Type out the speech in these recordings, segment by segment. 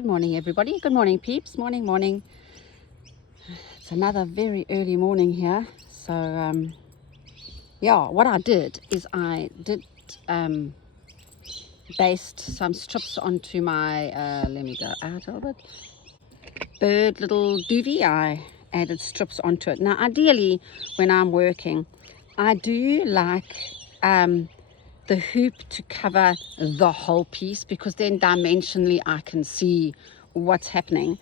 Good morning, everybody. Good morning, peeps. Morning. It's another very early morning here. So, yeah, what I did is I did baste some strips onto my, let me go out of it, bird little doovie. I added strips onto it. Now, ideally, when I'm working, I do like the hoop to cover the whole piece, because then dimensionally I can see what's happening.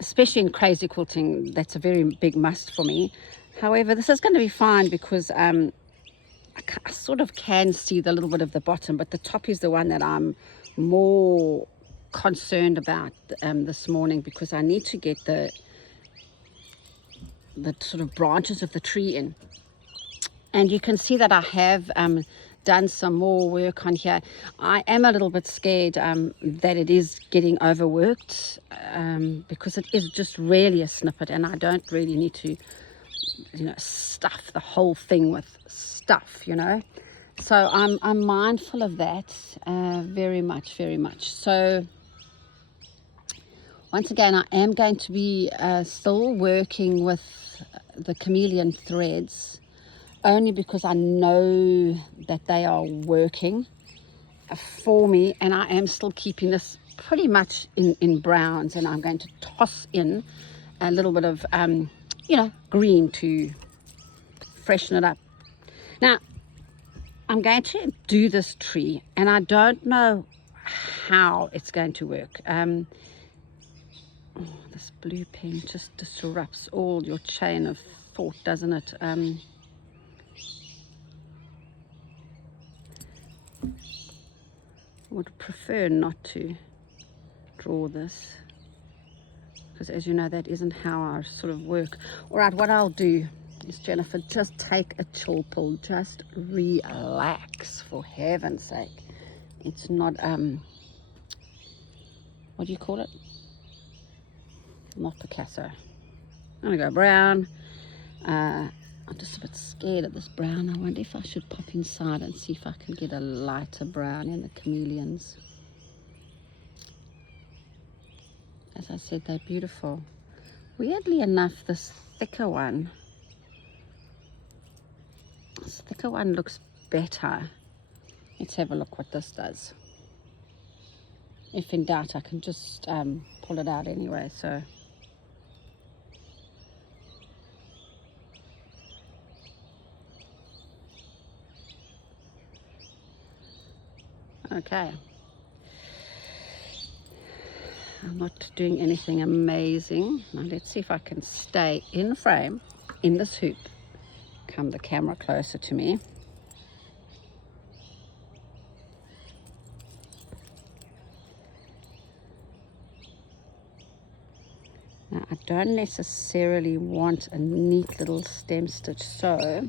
Especially in crazy quilting, that's a very big must for me. However, this is going to be fine because I sort of can see the little bit of the bottom, but the top is the one that I'm more concerned about this morning, because I need to get the sort of branches of the tree in. And you can see that I have done some more work on here. I am a little bit scared that it is getting overworked, because it is just really a snippet, and I don't really need to, stuff the whole thing with stuff, So I'm mindful of that very much. So once again, I am going to be still working with the Chameleon threads, only because I know that they are working for me, and I am still keeping this pretty much in browns, and I'm going to toss in a little bit of green to freshen it up. Now I'm going to do this tree, and I don't know how it's going to work. This blue pen just disrupts all your chain of thought, doesn't it? Would prefer not to draw this, because as you know, that isn't how I sort of work. All right, what I'll do is, Jennifer, just take a chill pill, just relax, for heaven's sake. It's not what do you call it? Not Picasso. I'm gonna go brown. I'm just a bit scared of this brown. I wonder if I should pop inside and see if I can get a lighter brown in the Chameleons. As I said, they're beautiful. Weirdly enough, this thicker one looks better. Let's have a look what this does. If in doubt, I can just pull it out anyway. So okay, I'm not doing anything amazing. Now let's see if I can stay in frame in this hoop. Come the camera closer to me. Now I don't necessarily want a neat little stem stitch, so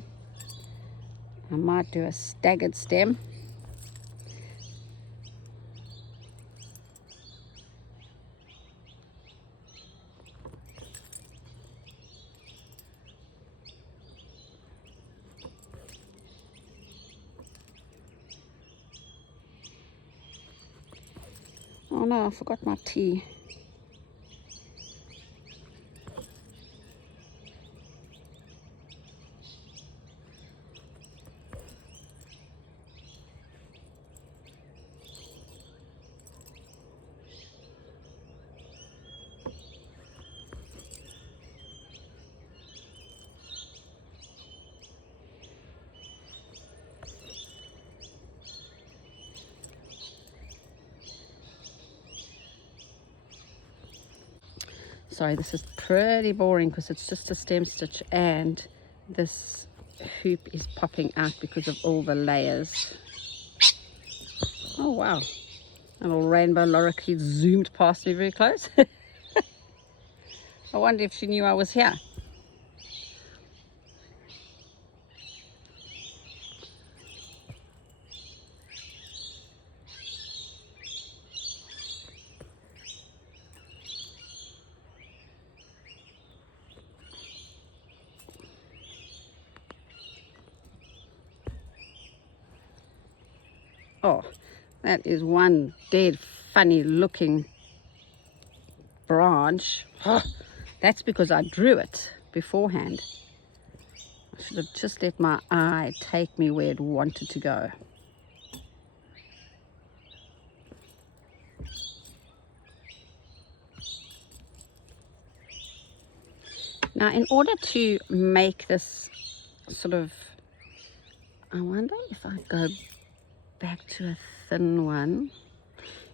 I might do a staggered stem. Oh no, I forgot my tea. Sorry, this is pretty boring because it's just a stem stitch, and this hoop is popping out because of all the layers. Oh wow, a little rainbow lorikeet zoomed past me very close. I wonder if she knew I was here. Oh, that is one dead funny looking branch. Oh, that's because I drew it beforehand. I should have just let my eye take me where it wanted to go. Now, in order to make this sort of, I wonder if I go back to a thin one.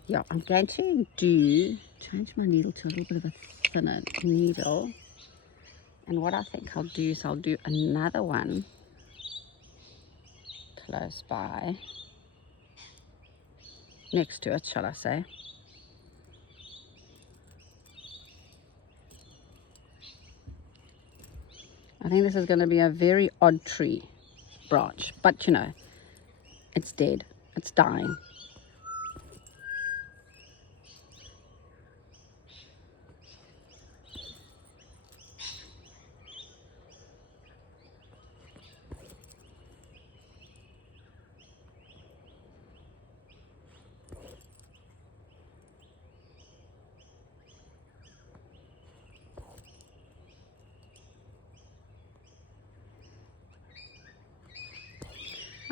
Yeah, I'm going to change my needle to a little bit of a thinner needle. And what I think I'll do is I'll do another one close by, next to it, shall I say. I think this is going to be a very odd tree branch, but you know, it's dead, it's dying.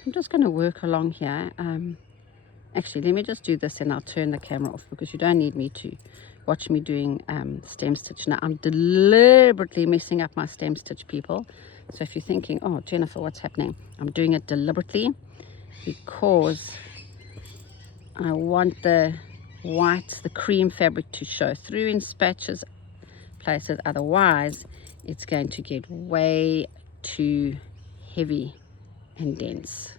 I'm just going to work along here. Actually, let me just do this and I'll turn the camera off because you don't need me to watch me doing stem stitch. Now, I'm deliberately messing up my stem stitch, people. So if you're thinking, oh, Jennifer, what's happening? I'm doing it deliberately because I want the white, the cream fabric to show through in patches, places. Otherwise, it's going to get way too heavy and dense.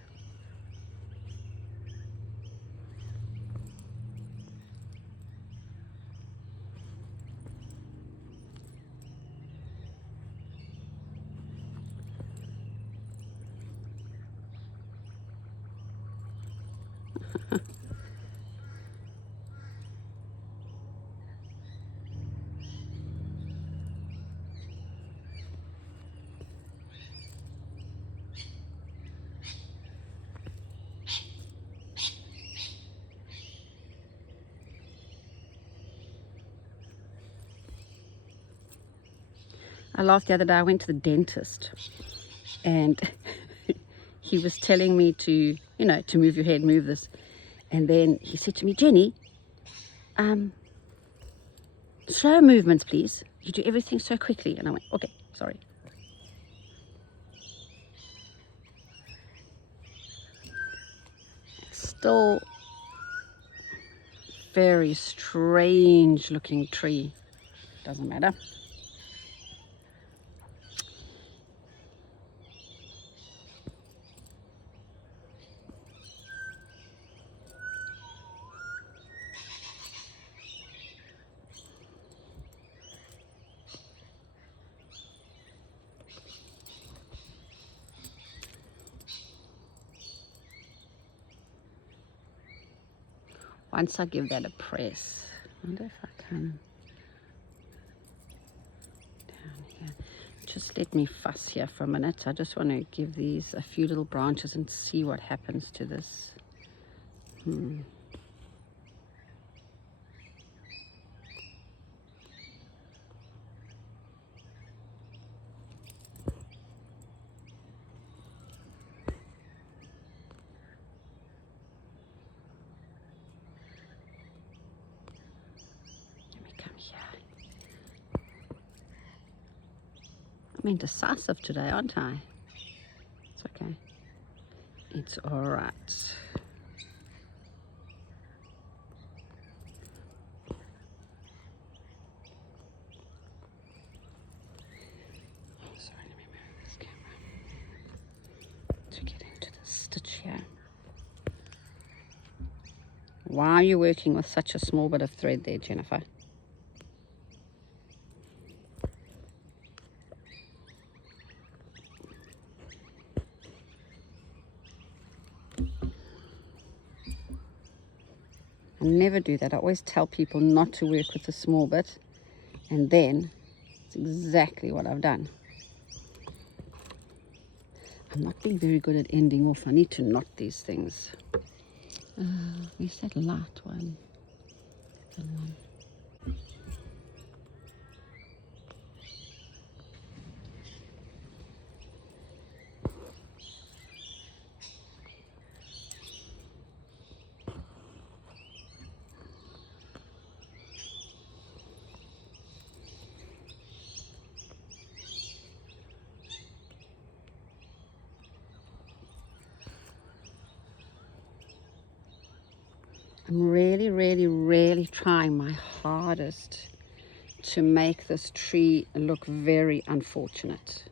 I laughed the other day. I went to the dentist and he was telling me to, you know, to move your head, move this. And then he said to me, Jenny, slow movements, please. You do everything so quickly. And I went, okay, sorry. Still very strange looking tree. Doesn't matter. Once I give that a press, I wonder if I can down here. Just let me fuss here for a minute. I just want to give these a few little branches and see what happens to this. I'm indecisive today, aren't I? It's okay. It's all right. Oh, sorry, let me move this camera to get into the stitch here. Why are you working with such a small bit of thread there, Jennifer? I never do that. I always tell people not to work with a small bit, and then it's exactly what I've done. I'm not being very good at ending off. I need to knot these things. Where's that light one? I'm really trying my hardest to make this tree look very unfortunate.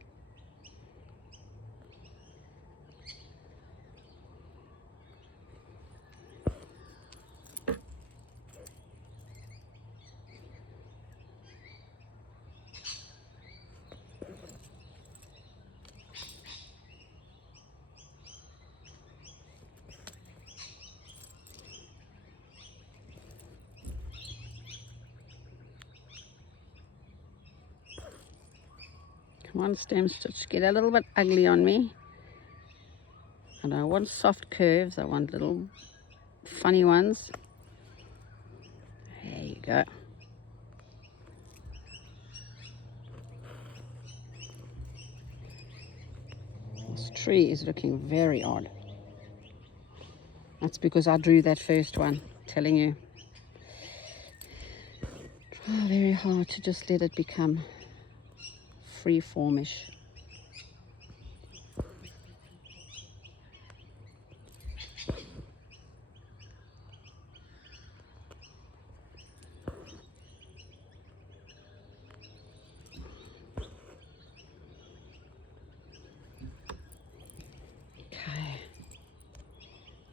Come on, stem stitch, get a little bit ugly on me. I don't want soft curves, I want little funny ones. There you go. This tree is looking very odd. That's because I drew that first one, telling you. Try very hard to just let it become free-formish.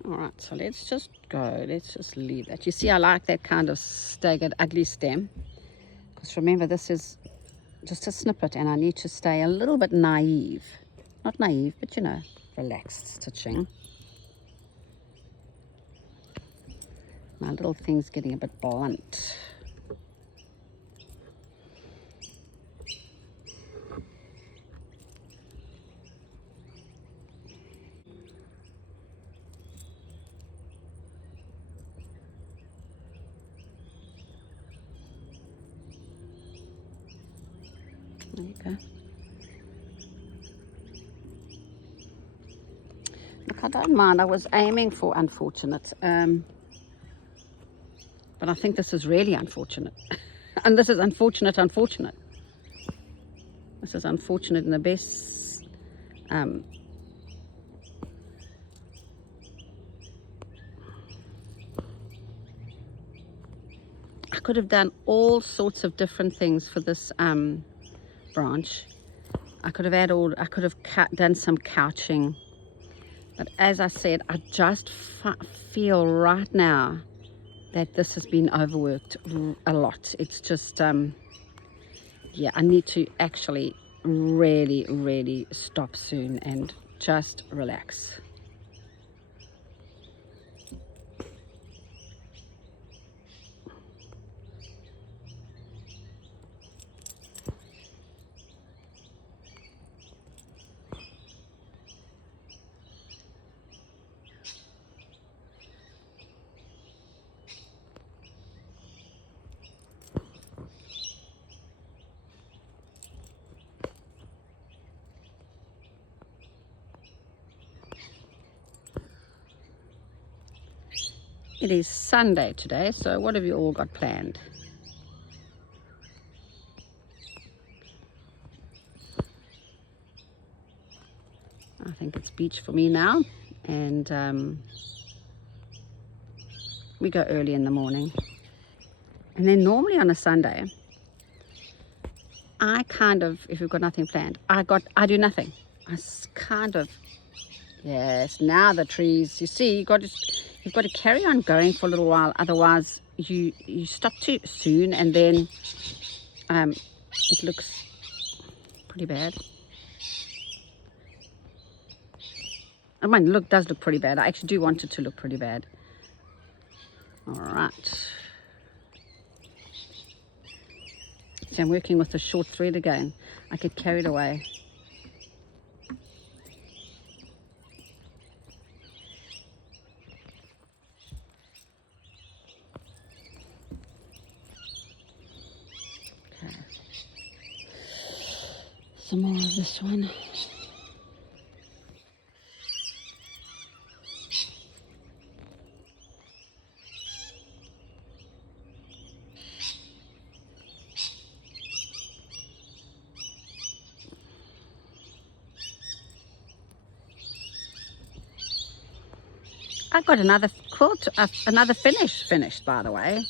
All right, so let's just go. Let's just leave that. You see, I like that kind of staggered, ugly stem. Because remember, this is just a snippet, and I need to stay a little bit naive. Not naive, but you know, relaxed stitching. My little thing's getting a bit blunt. There you go. Look, I don't mind. I was aiming for unfortunate. But I think this is really unfortunate. And this is unfortunate. This is unfortunate in the best. I could have done all sorts of different things for this branch. I could have done some couching. But as I said, I just feel right now that this has been overworked a lot. It's just, yeah, I need to actually really stop soon and just relax. It is Sunday today, so what have you all got planned? I think it's beach for me now, and we go early in the morning. And then normally on a Sunday, I kind of, if we've got nothing planned, I do nothing. Yes, now the trees, you see, you've got to carry on going for a little while, otherwise you stop too soon, and then it looks pretty bad. I mean, does look pretty bad. I actually do want it to look pretty bad. All right. See, I'm working with a short thread again. I get carried away. Okay. Some more of this one. I got another quilt, another finished, by the way.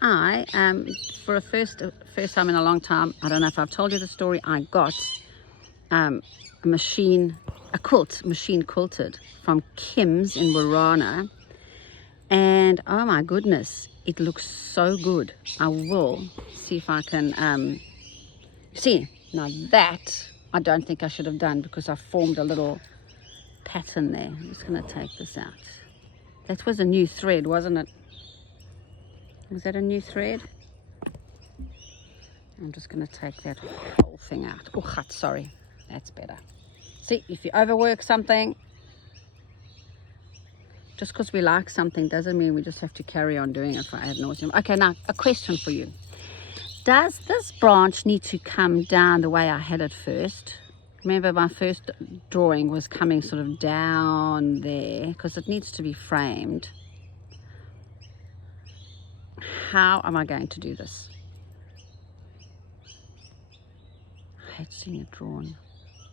I for a first time in a long time, I don't know if I've told you the story, I got a quilt machine quilted from Kim's in Warana, and oh my goodness, it looks so good. I will see if I can see. Now that I don't think I should have done, because I formed a little pattern there. I'm just going to take this out. That was a new thread, wasn't it? Was that a new thread? I'm just going to take that whole thing out. Oh, sorry. That's better. See, if you overwork something, just because we like something doesn't mean we just have to carry on doing it for ad nauseum. Okay, now a question for you. Does this branch need to come down the way I had it first? Remember, my first drawing was coming sort of down there because it needs to be framed. How am I going to do this? I hate seeing it drawn.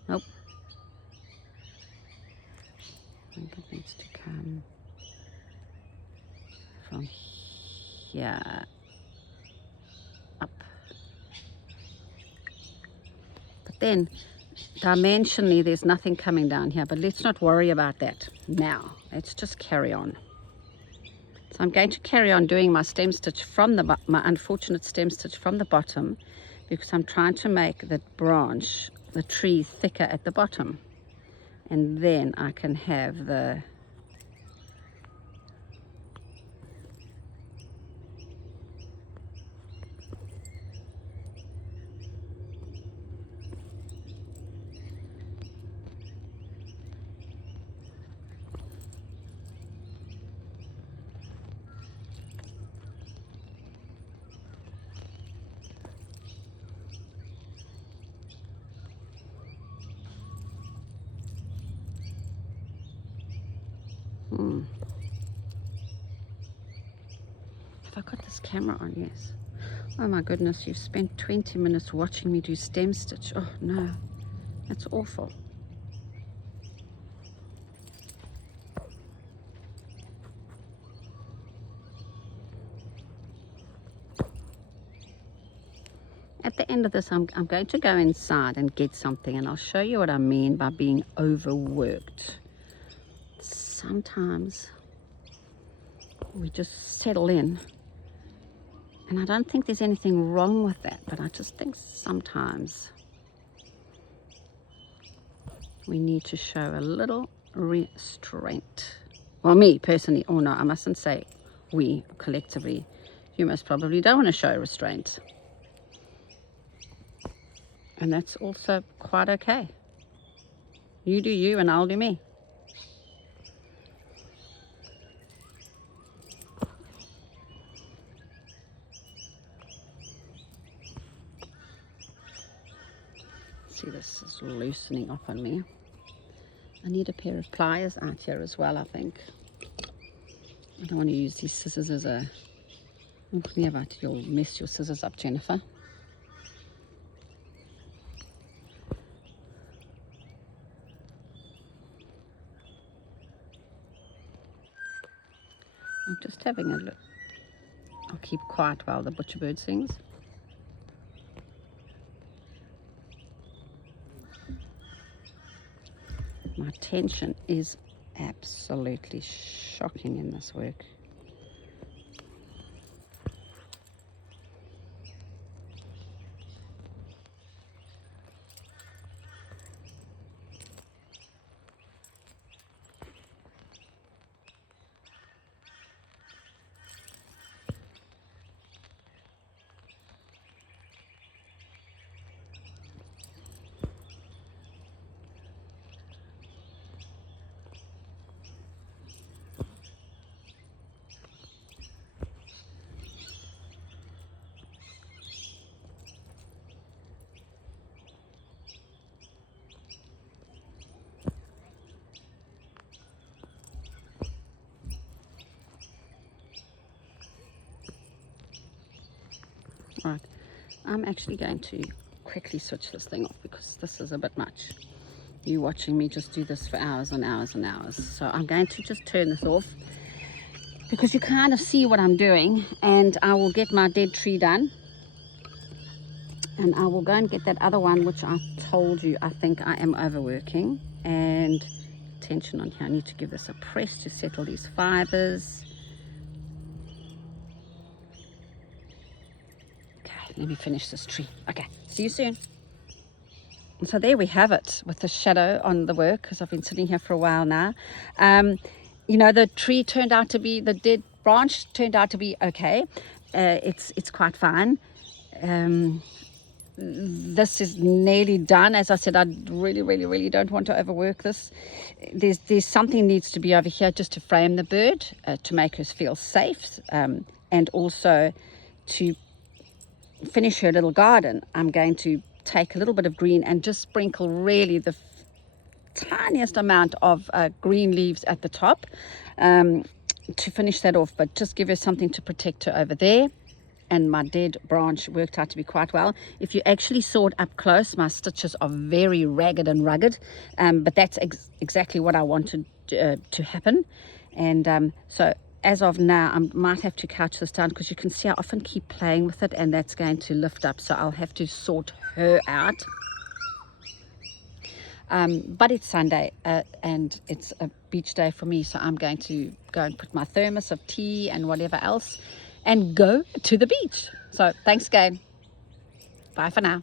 Nope. I think it needs to come from here up. But then dimensionally there's nothing coming down here, but let's not worry about that now. Let's just carry on. So I'm going to carry on doing my stem stitch from my unfortunate stem stitch from the bottom, because I'm trying to make the branch, the tree, thicker at the bottom, and then I can have the Have I got this camera on? Yes. Oh my goodness, you've spent 20 minutes watching me do stem stitch. Oh no, that's awful. At the end of this, I'm going to go inside and get something, and I'll show you what I mean by being overworked. Sometimes we just settle in, and I don't think there's anything wrong with that, but I just think sometimes we need to show a little restraint. Well, me personally, oh no, I mustn't say we collectively. You most probably don't want to show restraint. And that's also quite okay. You do you and I'll do me. See, this is loosening up on me. I need a pair of pliers out here as well, I think. I don't want to use these scissors as a... Yeah, but you'll mess your scissors up, Jennifer. I'm just having a look. I'll keep quiet while the butcher bird sings. My tension is absolutely shocking in this work. Right, I'm actually going to quickly switch this thing off because this is a bit much. you watching me just do this for hours and hours and hours. So I'm going to just turn this off because you kind of see what I'm doing, and I will get my dead tree done, and I will go and get that other one which I told you I think I am overworking. And tension on here, I need to give this a press to settle these fibers. Okay, let me finish this tree. Okay, see you soon. So there we have it, with the shadow on the work, because I've been sitting here for a while now. You know, the tree turned out to be, the dead branch turned out to be okay. It's quite fine. This is nearly done. As I said, I really don't want to overwork this. There's something needs to be over here just to frame the bird, to make her feel safe, and also to finish her little garden. I'm going to take a little bit of green and just sprinkle really the tiniest amount of green leaves at the top, to finish that off, but just give her something to protect her over there. And my dead branch worked out to be quite well. If you actually saw it up close, my stitches are very ragged and rugged, but that's exactly what I wanted to happen. And so as of now, I might have to couch this down, because you can see I often keep playing with it, and that's going to lift up, so I'll have to sort her out. But it's Sunday, and it's a beach day for me, so I'm going to go and put my thermos of tea and whatever else and go to the beach. So thanks again. Bye for now.